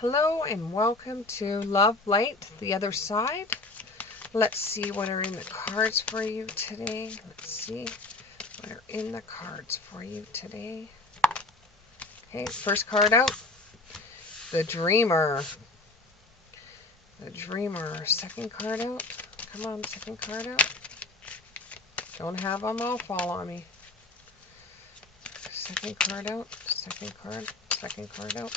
Hello and welcome to Love Light, the other side. Let's see what are in the cards for you today. Let's see what are in the cards for you today. Okay, first card out, the Dreamer. The Dreamer. Second card out. Come on, second card out. Don't have them all fall on me. Second card out. Second card. Second card out.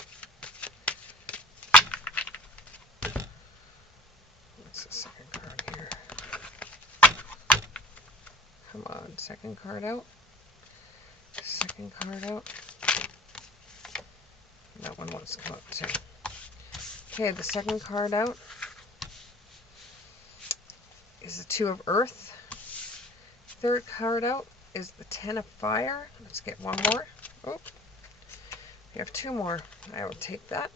What's the second card here? Come on, second card out. Second card out. That one wants to come up too. Okay, the second card out is the Two of Earth. Third card out is the Ten of Fire. Let's get one more. Oh, we have two more. I will take that.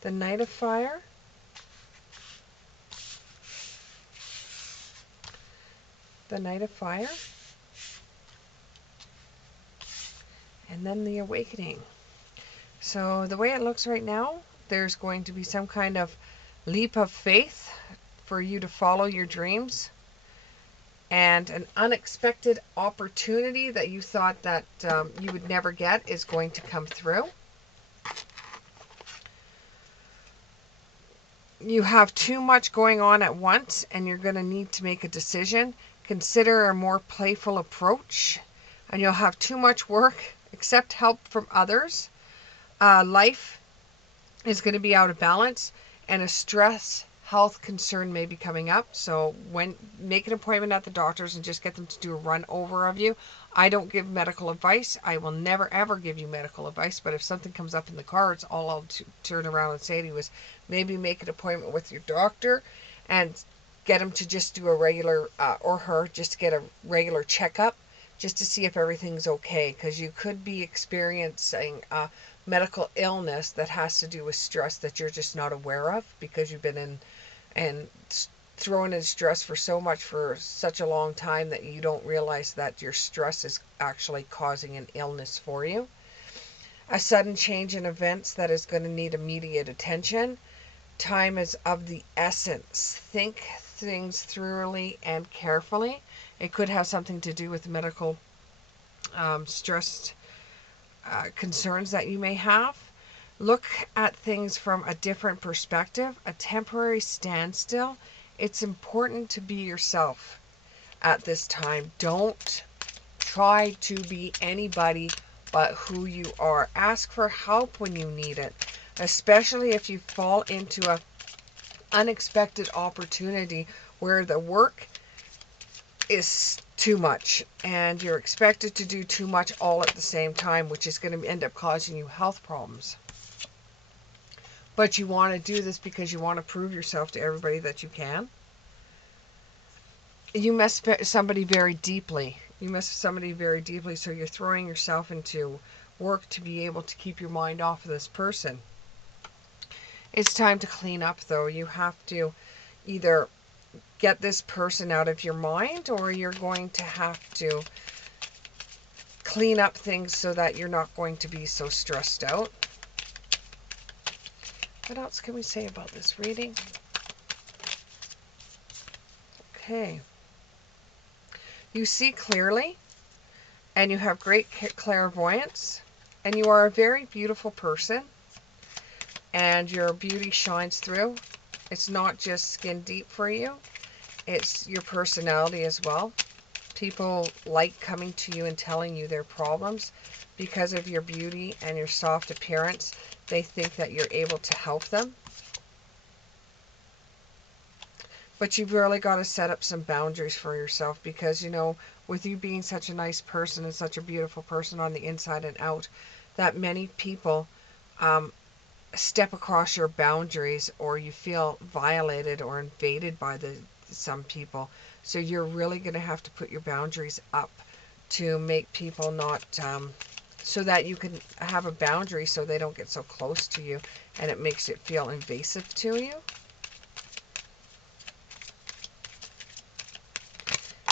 The Knight of Fire. The Knight of Fire. And then the Awakening. So the way it looks right now, there's going to be some kind of leap of faith for you to follow your dreams. And an unexpected opportunity that you thought that you would never get is going to come through. You have too much going on at once and you're going to need to make a decision. Consider a more playful approach, and you'll have too much work. Accept help from others. Life is going to be out of balance, and a stress health concern may be coming up. So when make an appointment at the doctor's and just get them to do a run over of you. I don't give medical advice. I will never ever give you medical advice, but if something comes up in the cards, all I'll turn around and say to you is maybe make an appointment with your doctor and get him to just do a regular or her just to get a regular checkup just to see if everything's okay, because you could be experiencing medical illness that has to do with stress that you're just not aware of because you've been in and thrown in stress for such a long time that you don't realize that your stress is actually causing an illness for you. A sudden change in events that is going to need immediate attention. Time is of the essence. Think things thoroughly and carefully. It could have something to do with medical stress concerns that you may have. Look at things from a different perspective. A temporary standstill. It's important to be yourself at this time. Don't try to be anybody but who you are. Ask for help when you need it, especially if you fall into an unexpected opportunity where the work is too much and you're expected to do too much all at the same time, which is going to end up causing you health problems. But you want to do this because you want to prove yourself to everybody that you can. You miss somebody very deeply. You miss somebody very deeply, so you're throwing yourself into work to be able to keep your mind off of this person. It's time to clean up, though. You have to either get this person out of your mind, or you're going to have to clean up things so that you're not going to be so stressed out. What else can we say about this reading? Okay. You see clearly, and you have great clairvoyance, and you are a very beautiful person, and your beauty shines through. It's not just skin deep for you, it's your personality as well. People like coming to you and telling you their problems because of your beauty and your soft appearance. They think that you're able to help them. But you've really got to set up some boundaries for yourself because, you know, with you being such a nice person and such a beautiful person on the inside and out, that many people step across your boundaries, or you feel violated or invaded by some people. So you're really going to have to put your boundaries up to make people not, so that you can have a boundary so they don't get so close to you and it makes it feel invasive to you.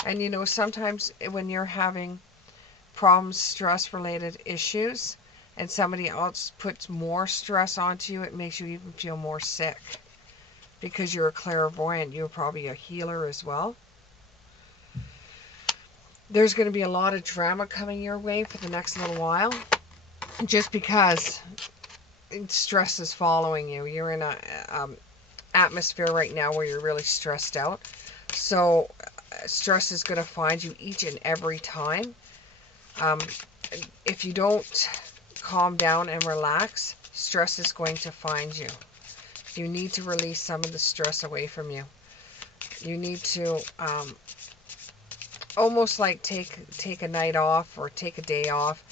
And you know, sometimes when you're having problems, stress-related issues, and somebody else puts more stress onto you, it makes you even feel more sick. Because you're a clairvoyant, you're probably a healer as well. There's going to be a lot of drama coming your way for the next little while, just because stress is following you. You're in a atmosphere right now where you're really stressed out. So stress is going to find you each and every time. If you don't calm down and relax, stress is going to find you. You need to release some of the stress away from you. You need to almost like take a night off or take a day off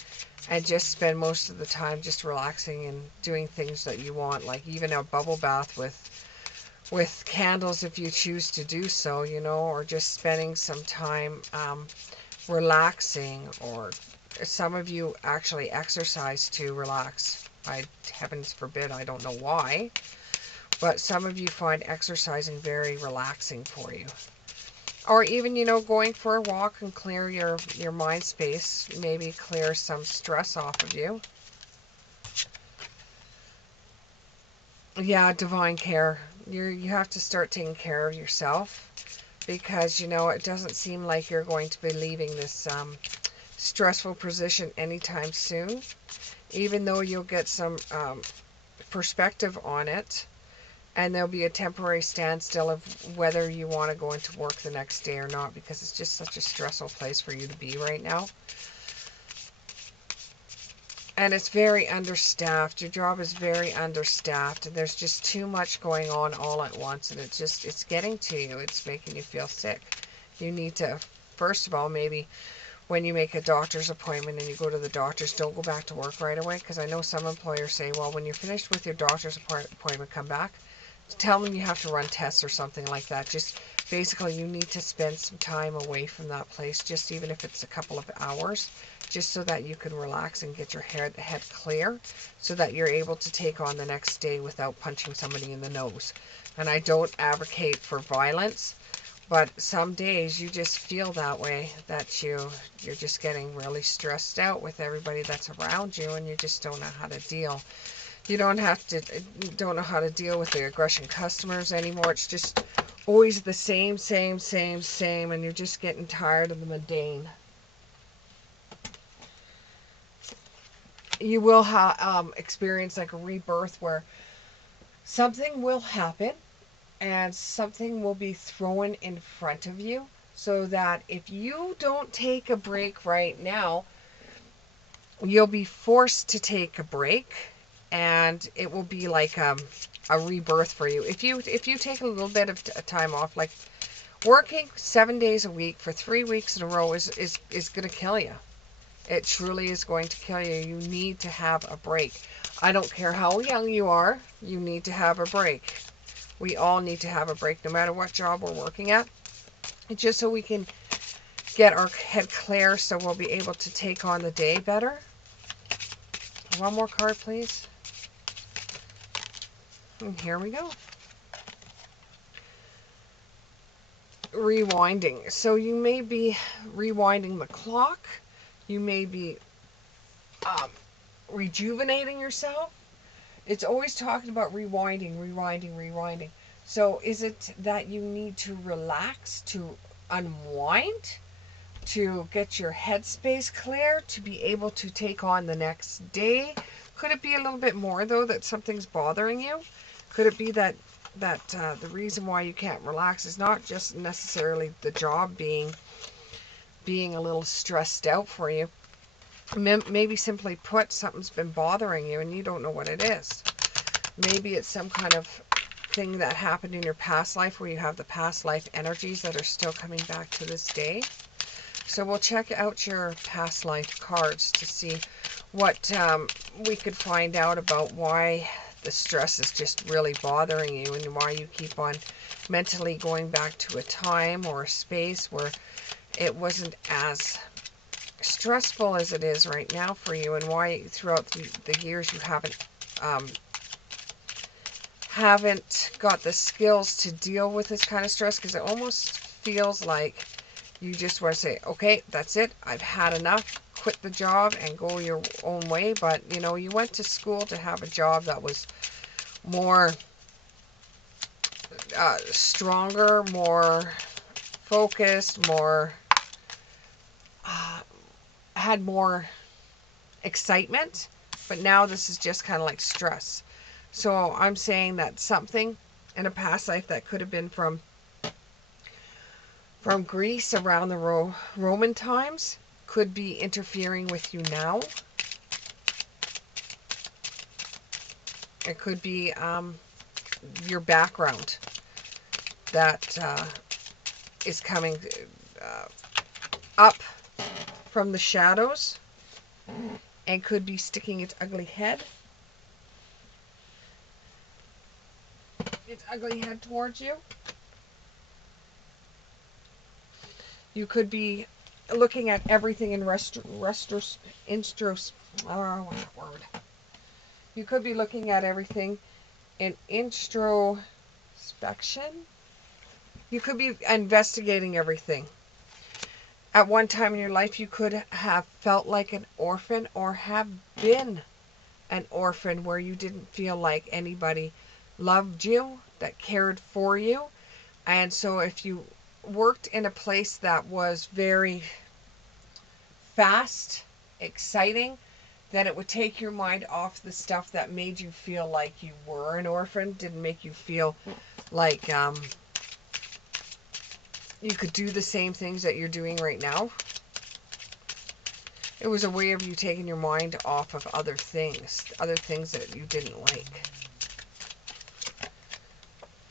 and just spend most of the time just relaxing and doing things that you want, like even a bubble bath with candles if you choose to do so, you know, or just spending some time relaxing. Or some of you actually exercise to relax. Heavens forbid, I don't know why, but some of you find exercising very relaxing for you. Or even, you know, going for a walk and clear your mind space, maybe clear some stress off of you. Yeah, divine care. You have to start taking care of yourself, because, you know, it doesn't seem like you're going to be leaving this stressful position anytime soon, even though you'll get some perspective on it. And there'll be a temporary standstill of whether you want to go into work the next day or not, because it's just such a stressful place for you to be right now. And it's very understaffed. Your job is very understaffed, and there's just too much going on all at once, and it's getting to you. It's making you feel sick. You need to, first of all, maybe when you make a doctor's appointment and you go to the doctor's, don't go back to work right away, because I know some employers say, well, when you're finished with your doctor's appointment, come back. Tell them you have to run tests or something like that. Just basically you need to spend some time away from that place, just even if it's a couple of hours, just so that you can relax and get your head clear, so that you're able to take on the next day without punching somebody in the nose. And I don't advocate for violence, but some days you just feel that way, that you're just getting really stressed out with everybody that's around you, and you just don't know how to deal. You don't know how to deal with the aggression customers anymore. It's just always the same, and you're just getting tired of the mundane. You will experience like a rebirth where something will happen and something will be thrown in front of you, so that if you don't take a break right now, you'll be forced to take a break, and it will be like a rebirth for you. If you take a little bit of time off, like working 7 days a week for 3 weeks in a row is going to kill you. It truly is going to kill you. You need to have a break. I don't care how young you are, you need to have a break. We all need to have a break, no matter what job we're working at, just so we can get our head clear, so we'll be able to take on the day better. One more card, please. And here we go. Rewinding. So you may be rewinding the clock. You may be rejuvenating yourself. It's always talking about rewinding. So is it that you need to relax, to unwind, to get your headspace clear, to be able to take on the next day? Could it be a little bit more, though, that something's bothering you? Could it be that the reason why you can't relax is not just necessarily the job being a little stressed out for you? Maybe simply put, something's been bothering you and you don't know what it is. Maybe it's some kind of thing that happened in your past life, where you have the past life energies that are still coming back to this day. So we'll check out your past life cards to see what we could find out about why the stress is just really bothering you, and why you keep on mentally going back to a time or a space where it wasn't as stressful as it is right now for you, and why throughout the years you haven't got the skills to deal with this kind of stress, because it almost feels like You just want to say, okay, that's it. I've had enough. Quit the job and go your own way. But, you know, you went to school to have a job that was more stronger, more focused, more had more excitement. But now this is just kind of like stress. So I'm saying that something in a past life that could have been from Greece around the Roman times could be interfering with you now. It could be your background that is coming up from the shadows and could be sticking its ugly head towards you. You could be looking at everything in You could be looking at everything in introspection. You could be investigating everything. At one time in your life, you could have felt like an orphan or have been an orphan where you didn't feel like anybody loved you, that cared for you. And so if you worked in a place that was very fast, exciting, then it would take your mind off the stuff that made you feel like you were an orphan, didn't make you feel like you could do the same things that you're doing right now. It was a way of you taking your mind off of other things that you didn't like.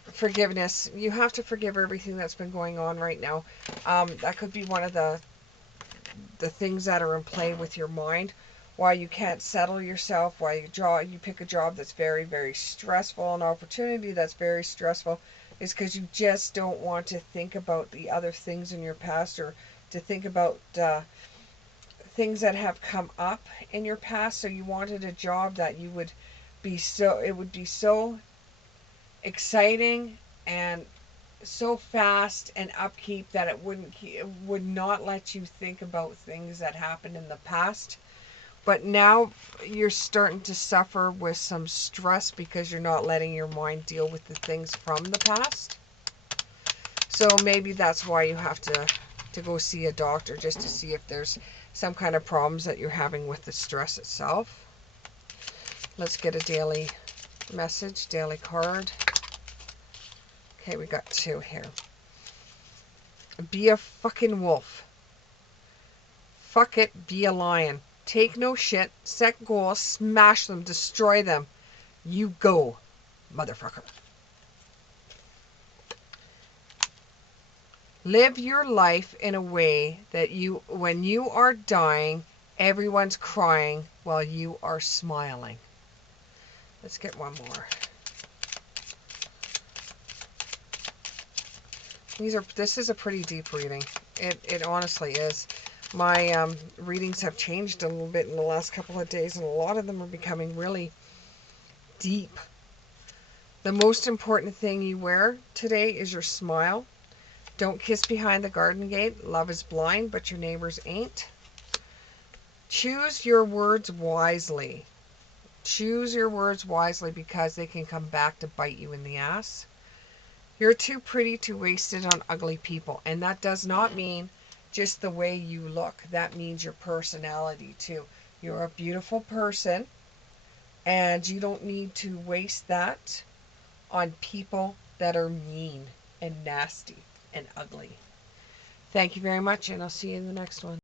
Forgiveness. You have to forgive everything that's been going on right now. That could be one of the things that are in play with your mind. Why you can't settle yourself, why you pick a job that's very, very stressful, an opportunity that's very stressful, is because you just don't want to think about the other things in your past, or to think about things that have come up in your past. So you wanted a job that it would be so exciting and so fast and upkeep that it would not let you think about things that happened in the past. But now you're starting to suffer with some stress because you're not letting your mind deal with the things from the past. So maybe that's why you have to go see a doctor, just to see if there's some kind of problems that you're having with the stress itself. Let's get a daily message, daily card. Okay, we got 2 here. Be a fucking wolf. Fuck it, be a lion. Take no shit, set goals, smash them, destroy them. You go, motherfucker. Live your life in a way that when you are dying, everyone's crying while you are smiling. Let's get one more. This is a pretty deep reading. It honestly is. My readings have changed a little bit in the last couple of days, and a lot of them are becoming really deep. The most important thing you wear today is your smile. Don't kiss behind the garden gate. Love is blind, but your neighbors ain't. Choose your words wisely. Choose your words wisely, because they can come back to bite you in the ass. You're too pretty to waste it on ugly people. And that does not mean just the way you look. That means your personality too. You're a beautiful person, and you don't need to waste that on people that are mean and nasty and ugly. Thank you very much, and I'll see you in the next one.